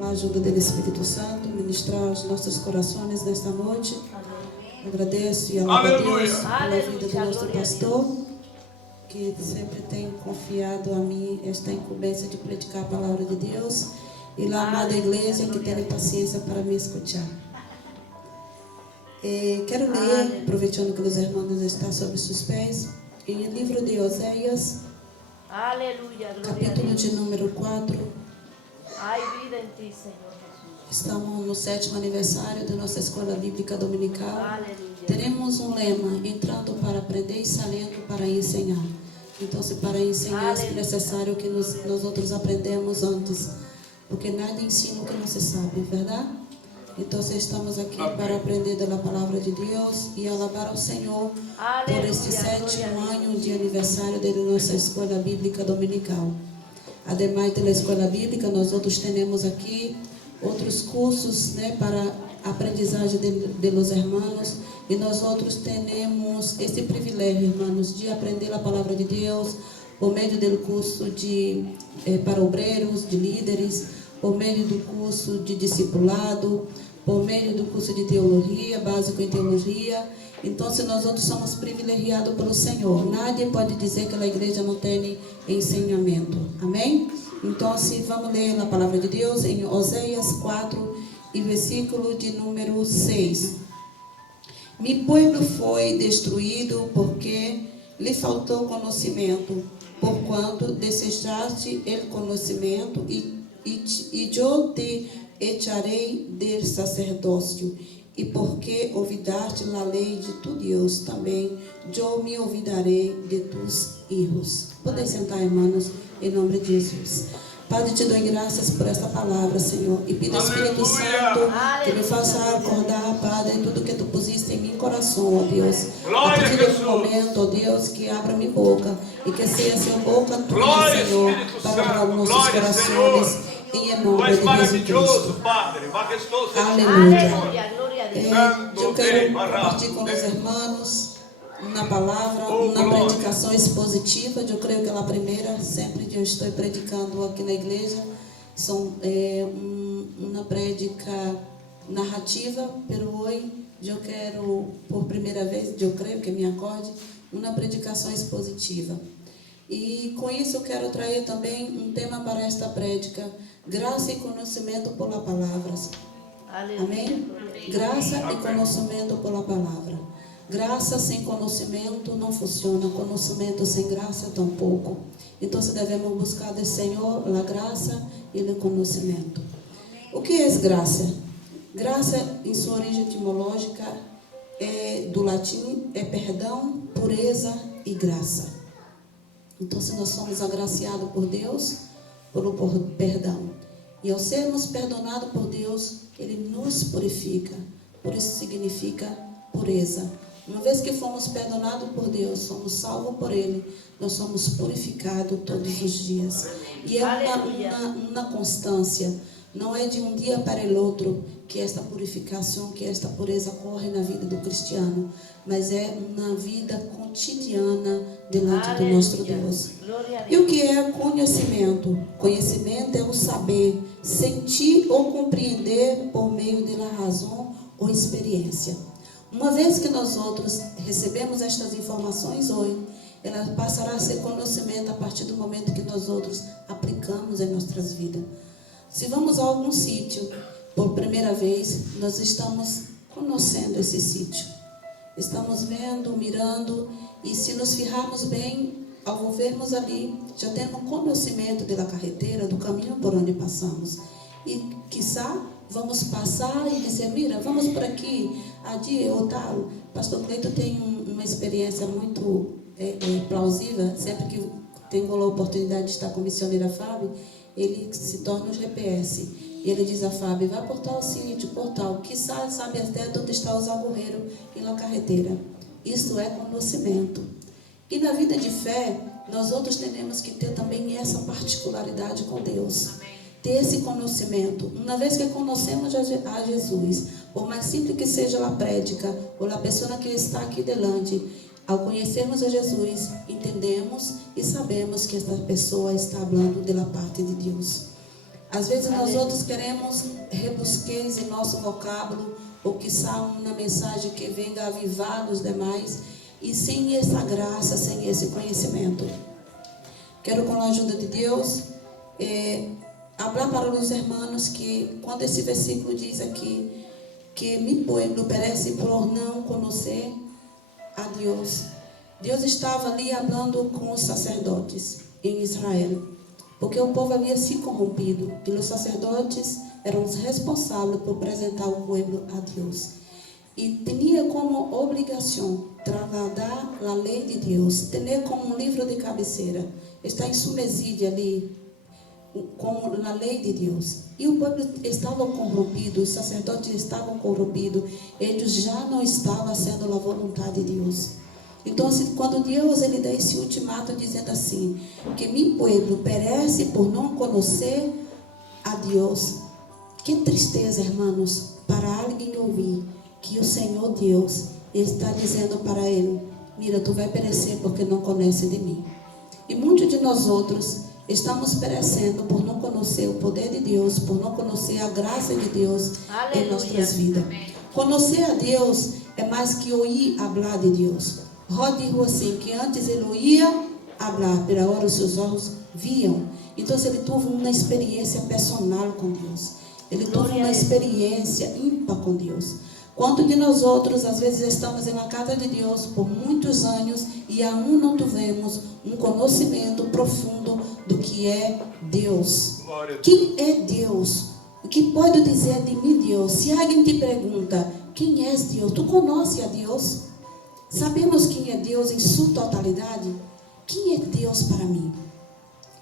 com a ajuda do Espírito Santo, ministrar os nossos corações nesta noite. Agradeço e alabo a Deus pela vida do nosso pastor, que sempre tem confiado a mim esta incumbência de predicar a palavra de Deus, e lá amada igreja que tem paciência para me escutar. Quero ler, aproveitando que os irmãos estão sobre seus pés, em o livro de Oséias, capítulo de número 4. Ai, vida em ti, Senhor Jesus. Estamos no 7º aniversário da nossa escola bíblica dominical. Aleluia. Teremos um lema: entrando para aprender e saindo para ensinar. Então, se para ensinar é necessário que nós outros aprendemos antes, porque nada ensina o que não se sabe, verdade? Então, estamos aqui para aprender da palavra de Deus e alabar ao Senhor por este 7º ano de aniversário da nossa escola bíblica dominical. Ademais da escola bíblica, nós outros temos aqui outros cursos, para aprendizagem de los hermanos, e nós outros temos esse privilégio, irmãos, de aprender a palavra de Deus por meio do curso para obreiros, de líderes, por meio do curso de discipulado, por meio do curso de teologia, básico em teologia. Então, se nós outros somos privilegiados pelo Senhor, nadie pode dizer que a igreja não tem ensinamento. Amém? Então, vamos ler a palavra de Deus em Oséias 4, e versículo de número 6. Mi povo foi destruído porque lhe faltou conhecimento, porquanto desejaste el conhecimento, e eu te echarei del sacerdócio. E porque olvidaste a lei de tu Deus, também eu me olvidarei de tus hijos. Podem sentar, irmãos, em nome de Jesus. Padre, te dou graças por esta palavra, Senhor. E pido ao Espírito Santo que me faça acordar, Padre, tudo que tu pusiste em meu coração, ó Deus. A partir desse momento, ó Deus, que abra minha boca e que seja sua boca tua, Senhor, para falar os nossos corações. Em nome de Jesus Cristo. Aleluia. Eu quero compartilhar com os irmãos uma palavra, uma predicação expositiva. Eu creio que é a primeira, sempre que eu estou predicando aqui na igreja, são uma prédica narrativa, pero hoje eu quero, por primeira vez, eu creio que me acorde, uma predicação expositiva. E com isso eu quero trazer também um tema para esta prédica: graça e conhecimento por la palavra. Amém? Graça e conhecimento pela palavra. Graça sem conhecimento não funciona. Conhecimento sem graça tampouco. Então, devemos buscar do Senhor a graça e o conhecimento. O que é graça? Graça, em sua origem etimológica, do latim, é perdão, pureza e graça. Então, nós somos agraciados por Deus por perdão. E ao sermos perdonados por Deus, Ele nos purifica. Por isso significa pureza. Uma vez que fomos perdonados por Deus, somos salvos por Ele, nós somos purificados todos os dias. E é uma constância. Não é de um dia para o outro que esta purificação, que esta pureza corre na vida do cristiano, mas é uma vida cotidiana diante do nosso Deus. E o que é conhecimento? Conhecimento é o saber, sentir ou compreender por meio da razão ou experiência. Uma vez que nós outros recebemos estas informações hoje, ela passará a ser conhecimento a partir do momento que nós outros aplicamos em nossas vidas. Se vamos a algum sítio por primeira vez, nós estamos conhecendo esse sítio. Estamos vendo, mirando, e se nos fijarmos bem, ao vermos ali, já temos conhecimento da carreteira, do caminho por onde passamos. E, quiçá, vamos passar e dizer: mira, vamos por aqui, ali ou tal. Pastor Cleito tem uma experiência muito plausível. Sempre que tenho a oportunidade de estar com a missioneira Fábio, ele se torna um GPS. E ele diz a Fábio: vai por tal sítio, por tal. Quiçá sabe até onde está os agorreiros e na carreteira. Isso é conhecimento. E na vida de fé, nós outros temos que ter também essa particularidade com Deus. Ter esse conhecimento. Uma vez que conhecemos a Jesus, por mais simples que seja a prédica, ou a pessoa que está aqui delante, ao conhecermos a Jesus, entendemos e sabemos que esta pessoa está falando da parte de Deus. Às vezes nós outros queremos rebusqueis em nosso vocábulo, ou que uma mensagem que venha avivar os demais, e sem essa graça, sem esse conhecimento. Quero, com a ajuda de Deus, falar para os irmãos que, quando esse versículo diz aqui, que mi pueblo perece por não conhecer a Deus. Deus estava ali falando com os sacerdotes em Israel, porque o povo havia se corrompido, e os sacerdotes eram os responsáveis por apresentar o povo a Deus. E tinha como obrigação trasladar a lei de Deus, ter como um livro de cabeceira, está em submesídia ali, com a lei de Deus. E o povo estava corrompido, os sacerdotes estavam corrompidos, eles já não estavam sendo a vontade de Deus. Então, quando Deus ele dá esse ultimato dizendo assim, que meu povo perece por não conhecer a Deus, que tristeza, irmãos, para alguém ouvir que o Senhor Deus está dizendo para ele, mira, tu vai perecer porque não conhece de mim. E muitos de nós outros estamos perecendo por não conhecer o poder de Deus, por não conhecer a graça de Deus. Aleluia. Em nossas vidas. Amém. Conhecer a Deus é mais que ouvir falar de Deus. Rod dijo assim, que antes ele oía falar, pero agora os seus olhos viam. Então ele teve uma experiência personal com Deus. Ele teve uma experiência ímpar com Deus. Quanto de nós outros, às vezes, estamos na casa de Deus por muitos anos e aún não tivemos um conhecimento profundo do que é Deus. Quem é Deus? O que pode dizer de mim, Deus? Se alguém te pergunta, quem és Deus? Tu conheces a Deus? Sabemos quem é Deus em sua totalidade? Quem é Deus para mim?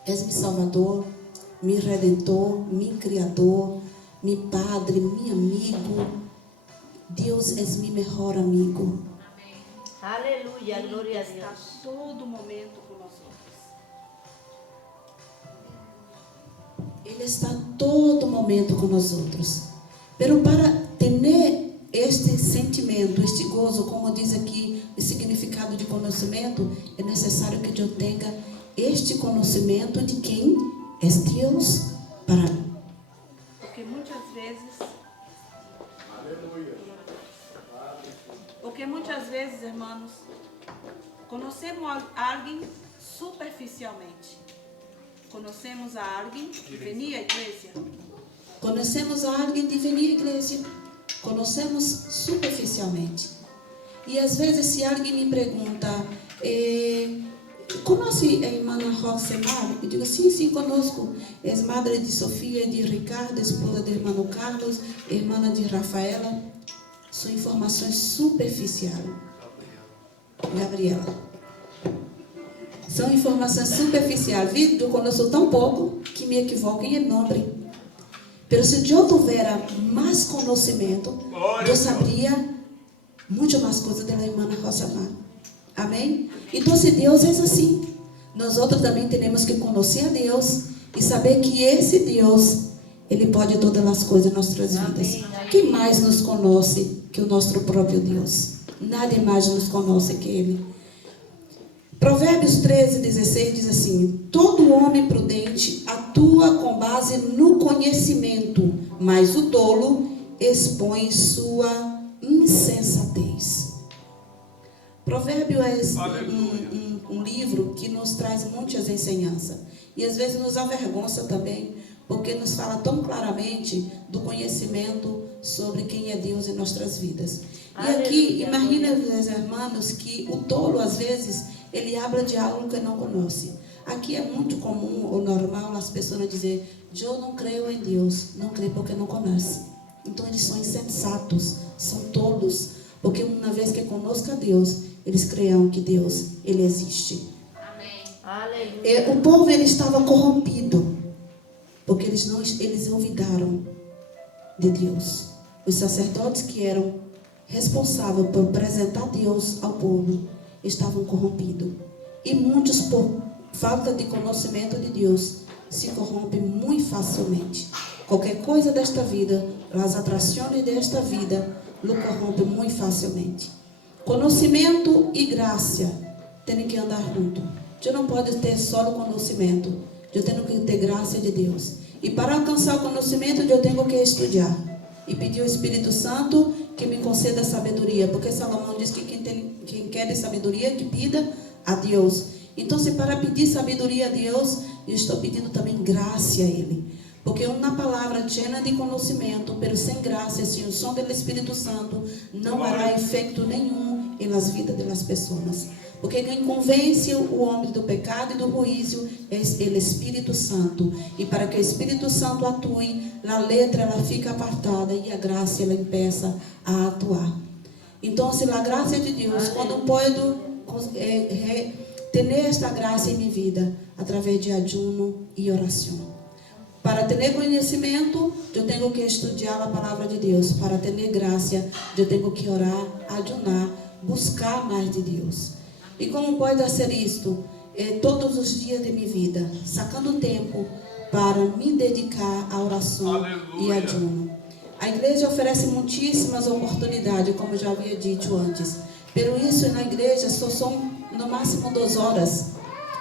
És meu Salvador, meu Redentor, meu Criador, meu Padre, meu amigo. Deus é meu melhor amigo. Amém. Aleluia, glória a Deus. Está todo momento com nós. Ele está todo momento com nós outros. Pero para ter este sentimento, este gozo, como diz aqui o significado de conhecimento, é necessário que eu tenha este conhecimento de quem é Deus para mim. Porque muitas vezes, irmãos, conhecemos alguém superficialmente. Conhecemos a alguém de vir à igreja. Conhecemos a alguém de vir à igreja. Conhecemos superficialmente. E às vezes, se alguém me pergunta, conhece a irmã Rosemar? Eu digo, sim, conosco. É madre de Sofia e de Ricardo, esposa do irmão Carlos, irmã de Rafaela. São informações superficiais. Gabriela. São informações superficiais. Viu? Eu conheço tão pouco que me equivoco em nome. Mas se eu tiver mais conhecimento, eu saberia muito mais coisas da irmã Rosamar. Amém? Então, se Deus é assim, nós outros também temos que conhecer a Deus e saber que esse Deus, Ele pode todas as coisas em nossas vidas. Quem mais nos conhece que o nosso próprio Deus? Nada mais nos conhece que Ele. Provérbios 13:16 diz assim: todo homem prudente atua com base no conhecimento, mas o tolo expõe sua insensatez. Provérbio é um livro que nos traz muitas ensinanças e às vezes nos avergonça também, porque nos fala tão claramente do conhecimento sobre quem é Deus em nossas vidas. E aqui, imagina, meus irmãos, que o tolo, às vezes, ele habla de algo que não conhece. Aqui é muito comum ou normal as pessoas dizer, eu não creio em Deus, não creio porque não conhece. Então, eles são insensatos, são tolos, porque uma vez que conosco a Deus, eles creiam que Deus, Ele existe. Amém. Aleluia. O povo, ele estava corrompido, porque eles olvidaram de Deus. Os sacerdotes que eram responsáveis por apresentar Deus ao povo estavam corrompidos. E muitos, por falta de conhecimento de Deus, se corrompem muito facilmente. Qualquer coisa desta vida, as atrações desta vida, lo corrompem muito facilmente. Conhecimento e graça têm que andar junto. Eu não posso ter só o conhecimento. Eu tenho que ter graça de Deus. E para alcançar o conhecimento, eu tenho que estudar. E pedir ao Espírito Santo que me conceda sabedoria. Porque Salomão diz que quem quer sabedoria, que pida a Deus. Então, se para pedir sabedoria a Deus, eu estou pedindo também graça a Ele. Porque uma palavra cheia de conhecimento, mas sem graça, sem o som do Espírito Santo, não hará efeito nenhum nas vidas das pessoas. Porque quem convence o homem do pecado e do juízo é o Espírito Santo. E para que o Espírito Santo atue, a letra ela fica apartada e a graça ela empieza a atuar. Então, se a graça de Deus, quando posso ter esta graça em minha vida, através de ayuno e oração. Para ter conhecimento, eu tenho que estudar a palavra de Deus. Para ter graça, eu tenho que orar, ayunar, buscar mais de Deus. E como pode ser isto? Todos os dias de minha vida, sacando tempo para me dedicar à oração. Aleluia. E ayuno. A igreja oferece muitíssimas oportunidades, como já havia dito antes. Pero isso na igreja só são no máximo 2 horas.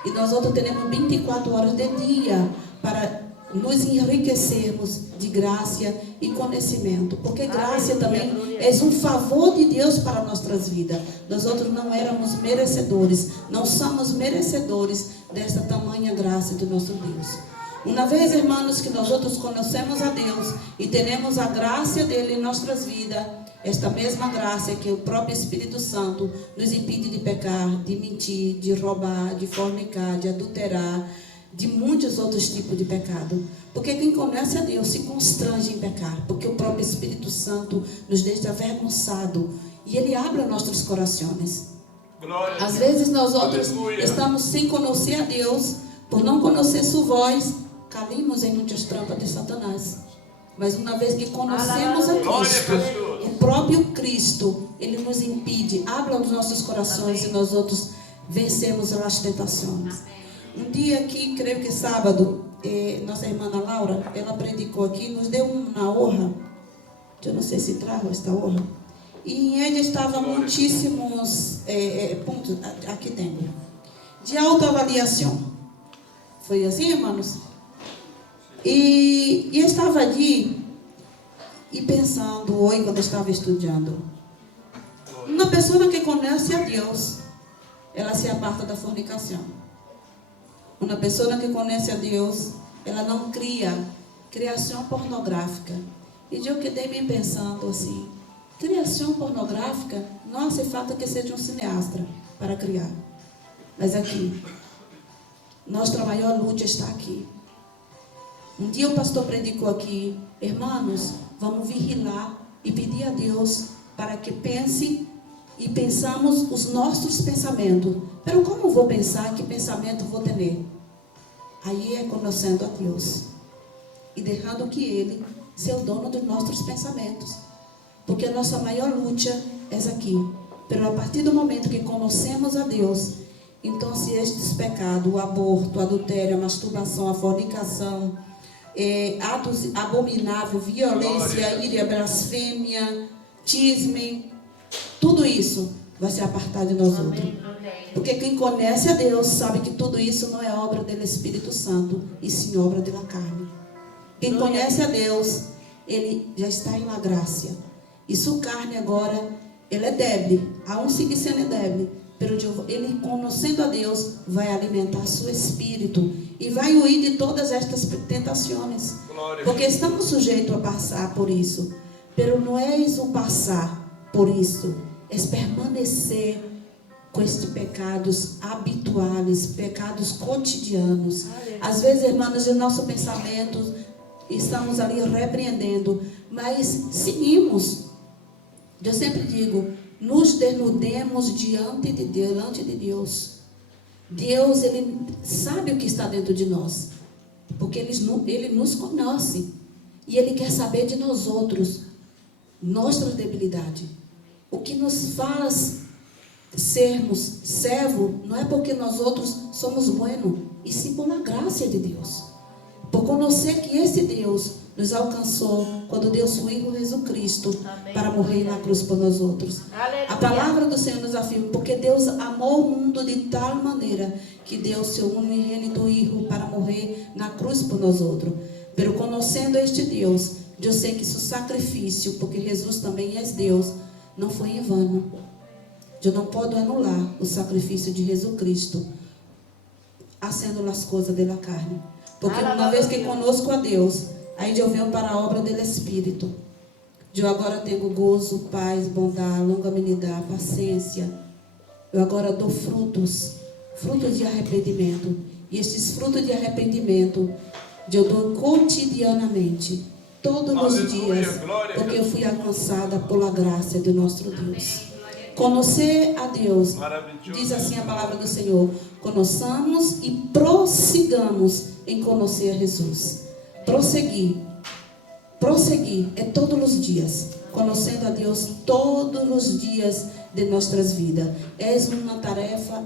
E nós outros temos 24 horas de dia para nos enriquecermos de graça e conhecimento. Porque graça também é um favor de Deus para nossas vidas. Nós outros não éramos merecedores. Não somos merecedores desta tamanha graça do nosso Deus. Uma vez, irmãos, que nós outros conhecemos a Deus e temos a graça dele em nossas vidas, esta mesma graça que o próprio Espírito Santo nos impede de pecar, de mentir, de roubar, de fornicar, de adulterar, de muitos outros tipos de pecado. Porque quem conhece a Deus se constrange em pecar, porque o próprio Espírito Santo nos deixa avergonçado e ele abre nossos corações. Glória. Às vezes nós outros estamos sem conhecer a Deus, por não conhecer sua voz, caímos em muitas trampas de Satanás. Mas uma vez que conhecemos a Cristo, o próprio Cristo, ele nos impede, abre os nossos corações. Amém. E nós outros vencemos as tentações. Um dia aqui, creio que sábado, nossa irmã Laura, ela predicou aqui, nos deu uma honra, eu não sei se trago esta honra, e em ela estava muitíssimos pontos, aqui tem, de autoavaliação. Foi assim, irmãos? E eu estava ali, e pensando, hoje, quando eu estava estudando, uma pessoa que conhece a Deus, ela se aparta da fornicação. Uma pessoa que conhece a Deus, ela não cria criação pornográfica. E eu quedei me pensando assim, criação pornográfica não hace falta que seja um cineasta para criar. Mas aqui, nossa maior luta está aqui. Um dia o pastor predicou aqui, irmãos, vamos vigiar e pedir a Deus para que pense e pensamos os nossos pensamentos. Pero como vou pensar? Que pensamento vou ter? Aí é conhecendo a Deus e deixando que Ele seja o dono dos nossos pensamentos. Porque a nossa maior luta é aqui. Pero a partir do momento que conhecemos a Deus, então se estes pecados, o aborto, o adultério, a masturbação, a fornicação, atos abomináveis, violência, ira, blasfêmia, chisme, tudo isso vai se apartar de nós outros. Porque quem conhece a Deus sabe que tudo isso não é obra do Espírito Santo, e sim obra da carne. Quem conhece a Deus, ele já está em la graça. E sua carne agora, ela é débil. Aún sigue sendo débil. Pero ele, conhecendo a Deus, vai alimentar seu espírito e vai huir de todas estas tentações. Porque estamos sujeitos a passar por isso. Pero não é o passar por isso, é permanecer com estes pecados habituais, pecados cotidianos. Às vezes, irmãos, em nosso pensamento, estamos ali repreendendo, mas seguimos. Eu sempre digo, nos desnudemos diante de Deus. Deus, Ele sabe o que está dentro de nós, porque Ele nos conhece, e Ele quer saber de nós outros, nossa debilidade. O que nos faz sermos servos não é porque nós outros somos buenos, e sim por a graça de Deus. Por conhecer que esse Deus nos alcançou quando deu seu Filho Jesus Cristo. Amém. Para morrer na cruz por nós outros. Aleluia. A palavra do Senhor nos afirma, porque Deus amou o mundo de tal maneira que deu seu unigênito Filho para morrer na cruz por nós outros. Pero conhecendo este Deus, eu sei que seu sacrifício, porque Jesus também é Deus, não foi em vano. Eu não posso anular o sacrifício de Jesus Cristo, fazendo as coisas da carne. Porque uma vez que conosco a Deus, aí eu venho para a obra do Espírito. Eu agora tenho gozo, paz, bondade, longanimidade, paciência. Eu agora dou frutos de arrependimento. E estes frutos de arrependimento eu dou cotidianamente, todos os dias, porque eu fui alcançada pela graça de nosso Deus. Conhecer a Deus, diz assim a palavra do Senhor: conheçamos e prossigamos em conhecer a Jesus. Prosseguir é todos os dias, conhecendo a Deus todos os dias de nossas vidas. É uma tarefa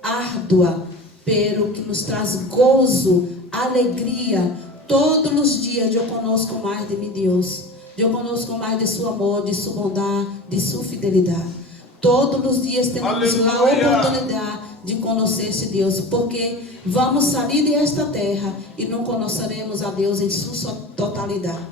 árdua, pero que nos traz gozo, alegria. Todos os dias eu conosco mais de meu Deus. Eu conosco mais de seu amor, de sua bondade, de sua fidelidade. Todos os dias temos a oportunidade de conhecer esse Deus, porque vamos sair desta terra e não conheceremos a Deus em sua totalidade.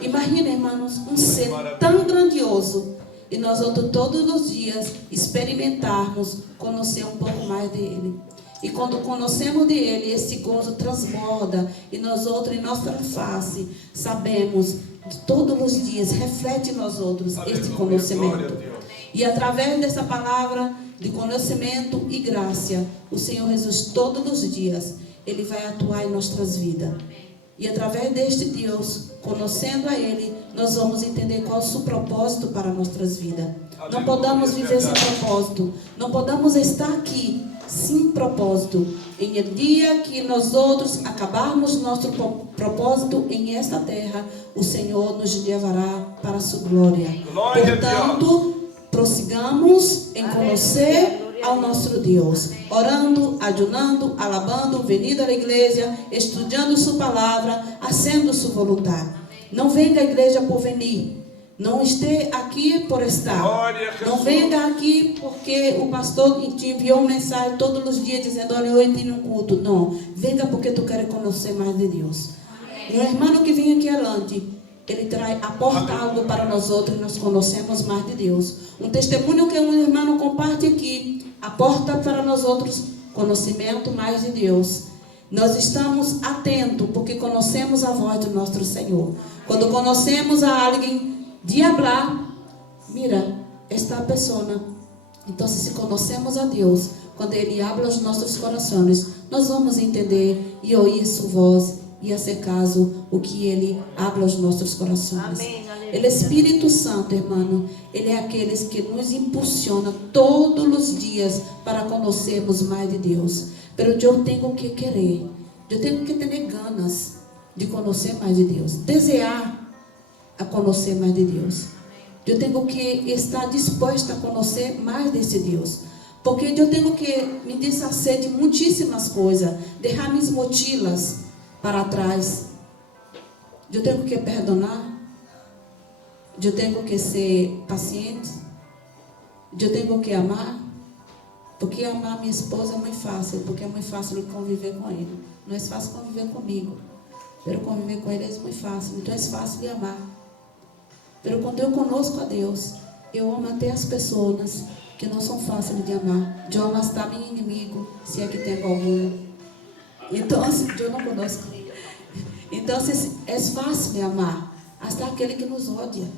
Imagina, irmãos, um ser tão grandioso e nós outros todos os dias experimentarmos conhecer um pouco mais dele. E quando conhecemos dele, esse gozo transborda e nós outros em nossa face sabemos todos os dias reflete em nós outros este conhecimento. E através dessa palavra de conhecimento e graça, o Senhor Jesus todos os dias ele vai atuar em nossas vidas. E através deste Deus, conhecendo a ele, nós vamos entender qual é o seu propósito para nossas vidas. Não podemos viver sem propósito. Não podemos estar aqui sem propósito. Em el dia que nós outros acabarmos nosso propósito em esta terra, o Senhor nos levará para a sua glória. Portanto, prossigamos em conhecer ao nosso Deus, orando, ayunando, alabando, venindo à igreja, estudando sua palavra, fazendo sua vontade. Não venha à igreja por venir. Não esteja aqui por estar. Não venha aqui porque o pastor te enviou uma mensagem todos os dias dizendo: olha, hoje tem um culto. Não. Venha porque tu queres conhecer mais de Deus. Um irmão que vem aqui adiante, ele aporta algo para nós outros e nós conhecemos mais de Deus. Um testemunho que um irmão comparte aqui, aporta para nós outros conhecimento mais de Deus. Nós estamos atentos porque conhecemos a voz do nosso Senhor. Quando conhecemos a alguém de hablar, mira, esta pessoa. Então, se conhecemos a Deus, quando Ele habla os nossos corações, nós vamos entender e ouvir sua voz e fazer caso o que Ele habla aos nossos corações. Amém. O Espírito Santo, irmão, Ele é aquele que nos impulsiona todos os dias para conhecermos mais de Deus. Mas eu tenho que querer, eu tenho que ter ganas de conhecer mais de Deus, desejar a conhecer mais de Deus. Eu tenho que estar disposta a conhecer mais desse Deus, porque eu tenho que me desfazer de muitíssimas coisas, deixar minhas mochilas para trás. Eu tenho que perdonar, eu tenho que ser paciente, eu tenho que amar, porque amar minha esposa é muito fácil, porque é muito fácil conviver com ele. Não é fácil conviver comigo, mas conviver com ele é muito fácil, então é fácil de amar. Mas quando eu conosco a Deus, eu amo até as pessoas que não são fáceis de amar. Eu amo até meu inimigo, se é que tem algum. Então, eu não conosco. Então, é fácil de amar até aquele que nos odia,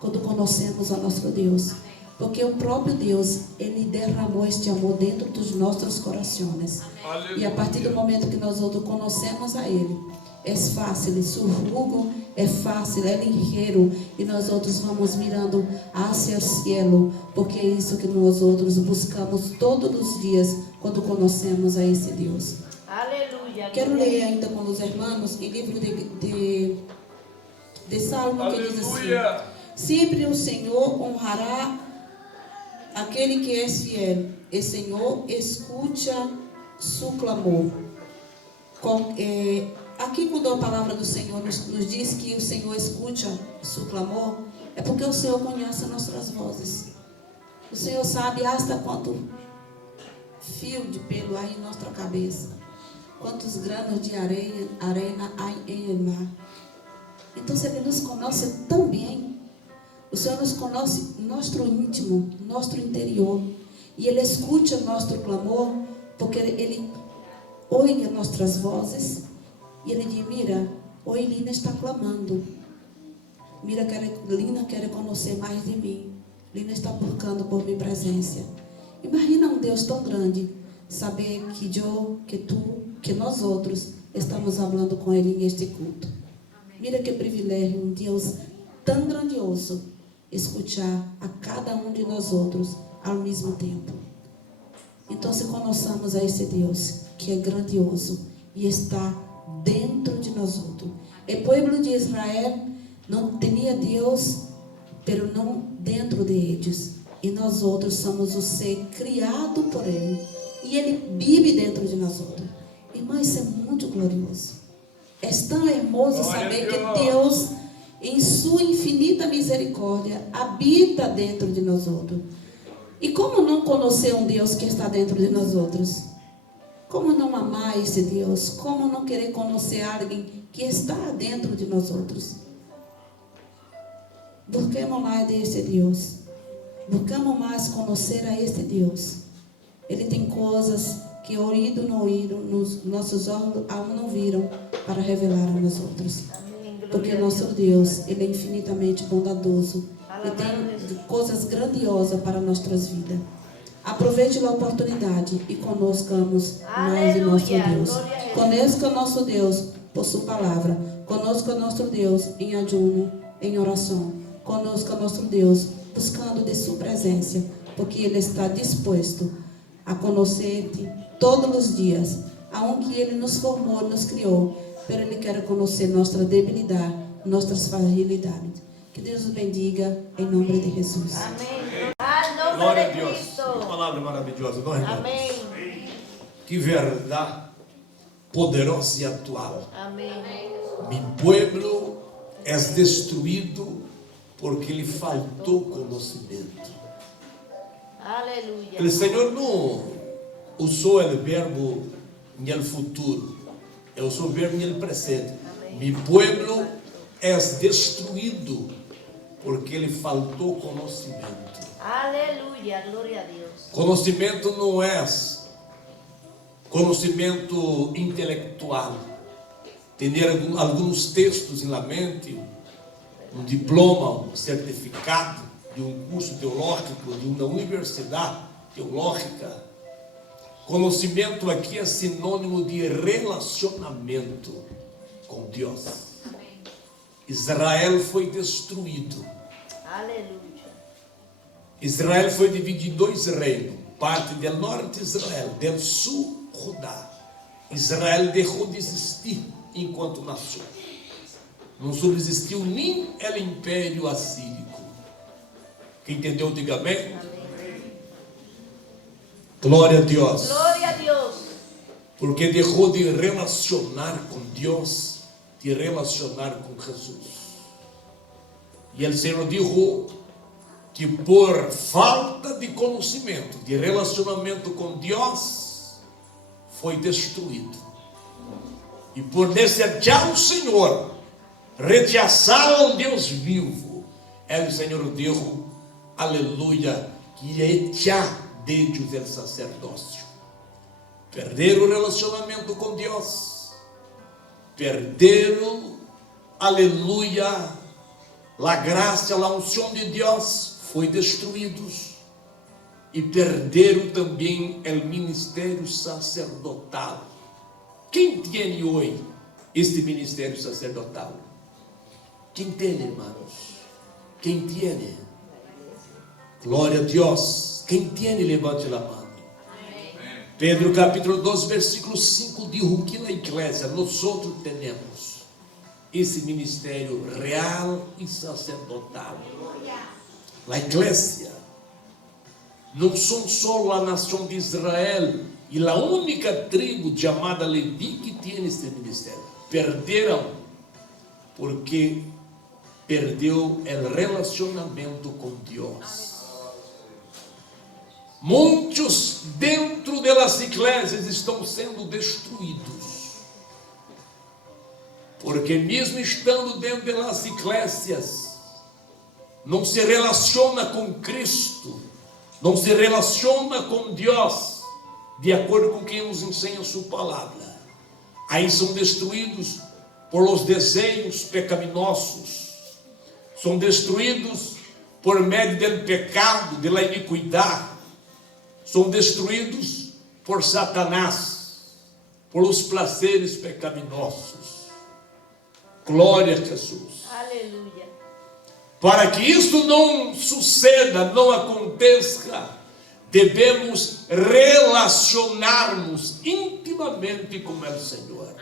quando conhecemos a nosso Deus. Porque o próprio Deus, Ele derramou este amor dentro dos nossos corações. Aleluia. E a partir do momento que nós outros conhecemos a Ele, é fácil, seu jugo é fácil, é ligeiro, e nós outros vamos mirando hacia o cielo, porque é isso que nós outros buscamos todos os dias quando conhecemos a esse Deus. Aleluia. Quero ler ainda com os irmãos o livro de Salmo, que diz assim: sempre o Senhor honrará aquele que é fiel, e Senhor escuta seu clamor. Aqui, quando a palavra do Senhor nos diz que o Senhor escuta seu clamor, é porque o Senhor conhece nossas vozes. O Senhor sabe hasta quanto fio de pelo há em nossa cabeça. quantos granos de arena há em el mar. Então, Ele nos conhece tão bem. O Senhor nos conhece nosso íntimo, nosso interior. E Ele escuta nosso clamor, porque Ele ouve nossas vozes. E Ele diz: mira, hoje Lina está clamando. Mira, Lina quer conhecer mais de mim. Lina está buscando por minha presença. Imagina um Deus tão grande, saber que eu, que tu, que nós outros estamos falando com Ele neste culto. Mira que privilégio, um Deus tão grandioso, escutar a cada um de nós outros ao mesmo tempo. Então, se conheçamos a esse Deus que é grandioso e está dentro de nós outros. O povo de Israel não tinha Deus, pero não dentro de eles. E nós outros somos o ser criado por Ele. E Ele vive dentro de nós outros. Irmão, isso é muito glorioso. É tão hermoso saber que Deus, em sua infinita misericórdia, habita dentro de nós outros. E como não conhecer um Deus que está dentro de nós outros? Como não amar esse Deus? Como não querer conhecer alguém que está dentro de nós outros? Busquemos mais desse Deus. Buscamos mais conhecer a este Deus. Ele tem coisas que ouvido não ouviram, nossos olhos não viram, para revelar a nós outros. Porque nosso Deus, Ele é infinitamente bondoso. E tem coisas grandiosas para nossas vidas. Aproveite a oportunidade e conozcamos mais de nosso Deus. Conheça nosso Deus por sua palavra. Conozca nosso Deus em ayuno, em oração. Conozca nosso Deus buscando de sua presença, porque Ele está disposto a conhecer-te todos os dias, aonde Ele nos formou, nos criou, pero Ele quer conhecer nossa debilidade, nossas fragilidades. Que Deus nos bendiga, em nome de Jesus. Amém. Glória a Deus. Uma palavra maravilhosa, não é, irmãos? Amém. Que verdade poderosa e atual. Amém. Mi pueblo é destruído porque lhe faltou conhecimento. Aleluia. O Senhor não usou o verbo no futuro, usou o verbo no presente. Mi pueblo é destruído porque lhe faltou conhecimento. Aleluia. Glória a Deus. Conhecimento não é conhecimento intelectual. Ter alguns textos na mente, um diploma, um certificado de um curso teológico, de uma universidade teológica. Conhecimento aqui é sinônimo de relacionamento com Deus. Israel foi destruído. Aleluia. Israel foi dividido em dois reinos, parte do norte de Israel, do sul Judá. Israel deixou de existir enquanto nação. Não subsistiu nem o império assírico. Quem entendeu, diga amém. Glória a Deus. Glória a Deus. Porque deixou de relacionar com Deus, de relacionar com Jesus. E o Senhor disse que por falta de conhecimento, de relacionamento com Deus, foi destruído. E por desejar o Senhor, rechaçar o Deus vivo, o Senhor disse, aleluia, que iria echar de Deus o sacerdócio. Perderam o relacionamento com Deus, perderam, aleluia, a graça, a unção de Deus, foi destruídos. E perderam também o ministério sacerdotal. Quem tem hoje este ministério sacerdotal? Quem tem, irmãos? Quem tem? Glória a Deus. Quem tem, levante a mão. Pedro capítulo 2, versículo 5 diz que na igreja nós outros temos esse ministério real e sacerdotal. A igreja não são só a nação de Israel e a única tribo chamada Levi que tem este ministério. Perderam porque perdeu o relacionamento com Deus. muitos dentro das igrejas estão sendo destruídos, porque mesmo estando dentro das igrejas, não se relaciona com Cristo, não se relaciona com Deus, de acordo com quem nos ensina a sua palavra. Aí são destruídos por os desejos pecaminosos, são destruídos por meio do pecado, da iniquidade, são destruídos por Satanás, por os prazeres pecaminosos. Glória a Jesus. Aleluia. Para que isso não suceda, não aconteça, devemos relacionarmos intimamente com o Senhor.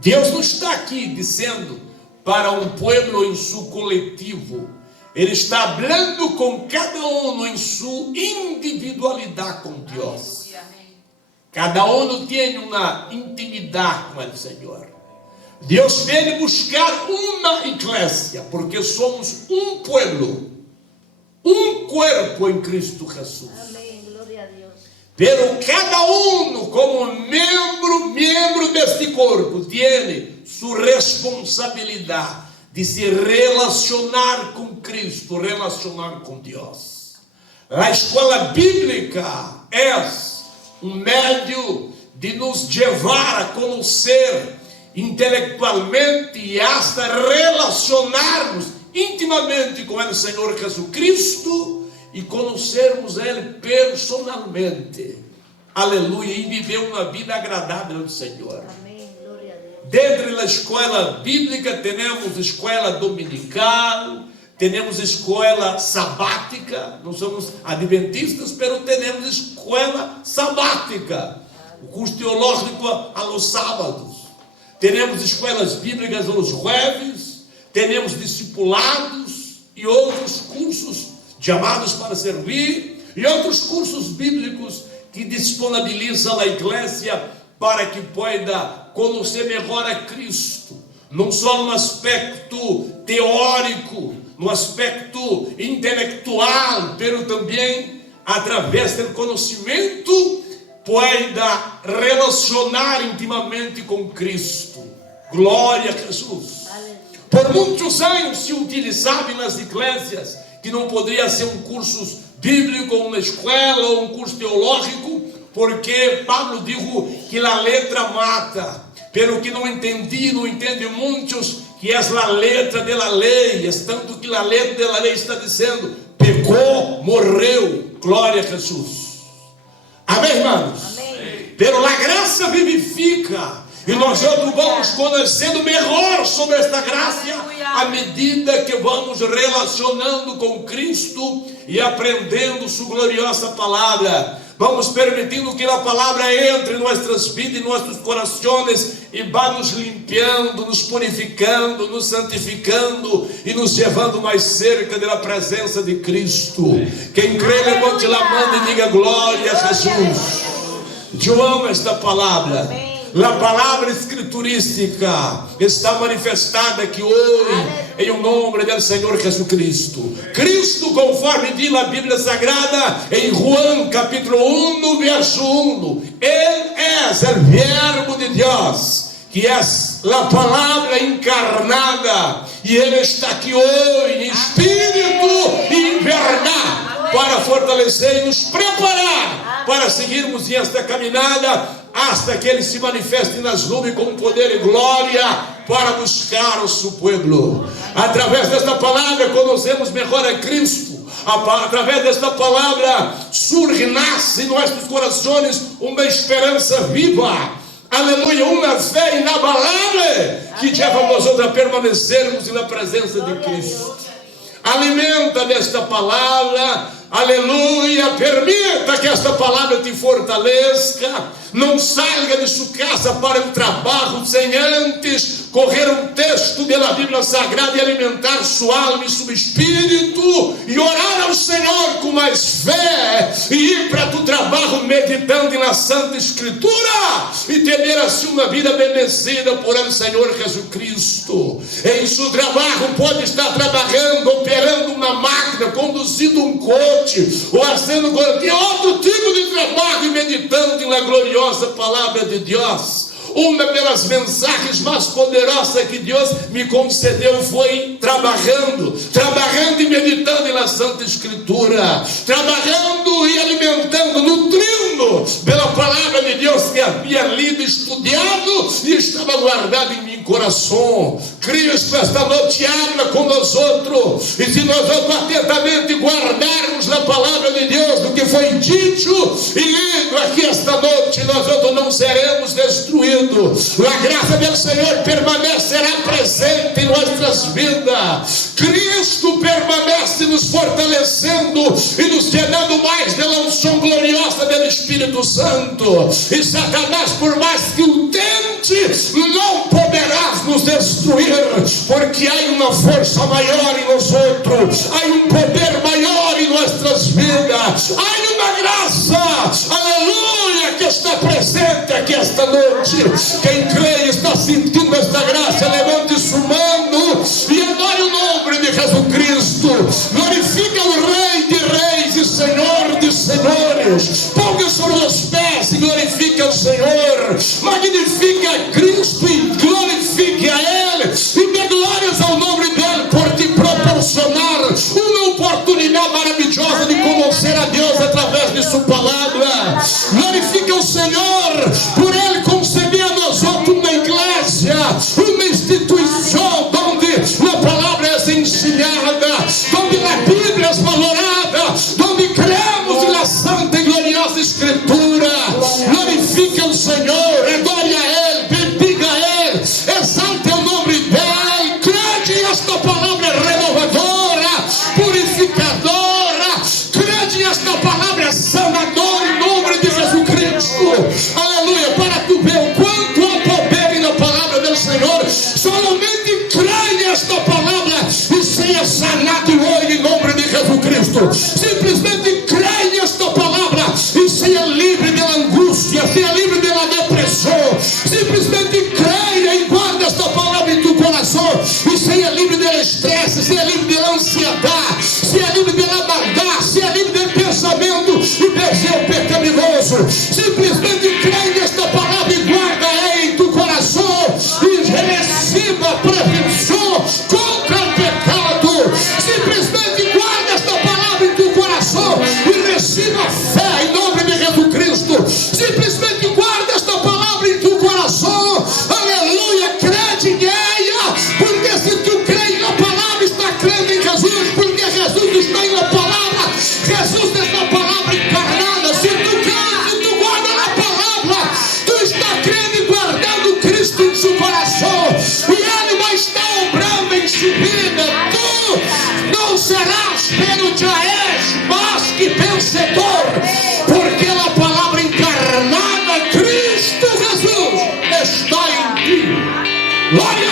Deus não está aqui dizendo para um povo em seu coletivo. Ele está falando com cada um em sua individualidade com Deus. Cada um tem uma intimidade com o Senhor. Deus veio buscar uma igreja, porque somos um povo, um corpo em Cristo Jesus. Amém. Glória a Deus. Pero cada um, como membro deste corpo, tem sua responsabilidade de se relacionar com Cristo, relacionar com Deus. A escola bíblica é um meio de nos levar a conhecer intelectualmente e hasta relacionarmos intimamente com o Senhor Jesus Cristo e conhecermos Ele personalmente. Aleluia. E viver uma vida agradável ao Senhor. Amém. Glória a Deus. Dentro da escola bíblica temos escola dominical, temos escola sabática. Não somos adventistas, mas temos escola sabática, o curso teológico aos sábados. Temos escolas bíblicas aos jueves, temos discipulados e outros cursos chamados para servir, e outros cursos bíblicos que disponibilizam a igreja para que possa conhecer melhor a Cristo, não só no aspecto teórico, no aspecto intelectual, mas também através do conhecimento pueda relacionar intimamente com Cristo. Glória a Jesus. Por muitos anos se utilizava nas igrejas que não poderia ser um curso bíblico, uma escola ou um curso teológico, porque Paulo disse que a letra mata, pelo que não entendi, não entende muitos, que é a letra da lei, é tanto que a letra da lei está dizendo, pecou, morreu. Glória a Jesus. Amém, irmãos? Amém. Pero a graça vivifica, e nós vamos conhecendo melhor sobre esta graça à medida que vamos relacionando com Cristo e aprendendo sua gloriosa palavra. Vamos permitindo que a palavra entre em nossas vidas, em nossos corações, e vá nos limpando, nos purificando, nos santificando e nos levando mais cerca da presença de Cristo. Quem crê, levante a mão e diga glória a Jesus. Eu amo esta palavra. A palavra escriturística está manifestada aqui hoje em nome do Senhor Jesus Cristo. Cristo, conforme diz a Bíblia Sagrada em João capítulo 1, verso 1, Ele é o verbo de Deus, que é a palavra encarnada, e Ele está aqui hoje em espírito e em verdade para fortalecer e nos preparar para seguirmos esta caminhada hasta que Ele se manifeste nas nuvens com poder e glória para buscar o seu povo. Através desta palavra conhecemos melhor a Cristo. Através desta palavra surge, nasce em nossos corações uma esperança viva. Aleluia, uma fé inabalável que leva-nos a permanecermos na presença de Cristo. Alimenta desta palavra, aleluia, permita que esta palavra te fortaleça. Não saia de sua casa para o trabalho sem antes correr um texto da Bíblia Sagrada e alimentar sua alma e seu espírito, e orar ao Senhor com mais fé, e ir para tu trabalho meditando na Santa Escritura, e ter assim uma vida bendecida por el Senhor Jesus Cristo. Em seu trabalho pode estar trabalhando, operando uma máquina, conduzindo um coche, ou fazendo qualquer outro tipo de trabalho, e meditando na gloriosa palavra de Deus. Uma das mensagens mais poderosas que Deus me concedeu foi trabalhando e meditando na Santa Escritura, trabalhando e alimentando, nutrindo pela palavra de Deus que havia lido, estudado e estava guardado em meu coração. Cristo esta noite habla com nós outros, e se nós atentamente guardarmos a palavra de Deus, do que foi dito e lido aqui esta noite, nós outros não seremos destruídos. A graça do Senhor permanecerá presente em nossas vidas. Cristo permanece nos fortalecendo e nos dando mais da unção gloriosa do Espírito Santo. E Satanás, por mais que o tente, não poderá nos destruir, porque há uma força maior em nós outros, há um poder maior em nossas vidas, há uma graça, aleluia, que está presente aqui esta noite. Quem crê e está sentindo esta graça, levante sua mão e adore o nome de Jesus Cristo. Glorifica o Rei de Reis e Senhor de Senhores. Ponga sobre os pés e glorifica o Senhor. Magnifica Cristo e glorifique a Ele, e dê glórias ao nome dele por te proporcionar uma oportunidade maravilhosa de conhecer a Deus através de sua palavra. Glorifica o Senhor por Ele conceder a nós outros uma igreja, uma instituição onde a palavra é ensinada, onde a Bíblia é valorada, onde cremos na Santa e gloriosa Escritura. Glorifica o Senhor, adore a Ele, bendiga a Ele, exalte o nome dele. Crede esta palavra renovadora, purificadora, crede esta palavra sanadora em nome de Jesus Cristo. Aleluia, para tu ver o quanto há poder na palavra do Senhor. Somente creia esta palavra e seja sanado hoje em nome de Jesus Cristo. Simplesmente creia esta palavra e seja livre da angústia, seja livre da depressão. Simplesmente creia e guarda esta palavra em tu coração e seja livre do estresse, seja livre da ansiedade, seja livre da maldade, seja livre do pensamento e desejo pecaminoso. Simplesmente creia esta palavra e guarda ela em tu coração e receba a prevenção contra o pecado. Simplesmente guarda esta palavra em tu coração e receba fé em nome de Jesus Cristo. Simplesmente guarda esta palavra em tu coração, aleluia, crede nela, porque se tu crê na palavra, está crendo em Jesus, porque Jesus está na palavra, Jesus é na palavra encarnada. Se tu crê, se tu guarda na palavra, tu está crendo e guardando Cristo em seu coração, e Ele vai estar obrando em sua vida. Tu não serás, pero já és mais que vencedor, porque a palavra encarnada, Cristo Jesus, está em ti. Glória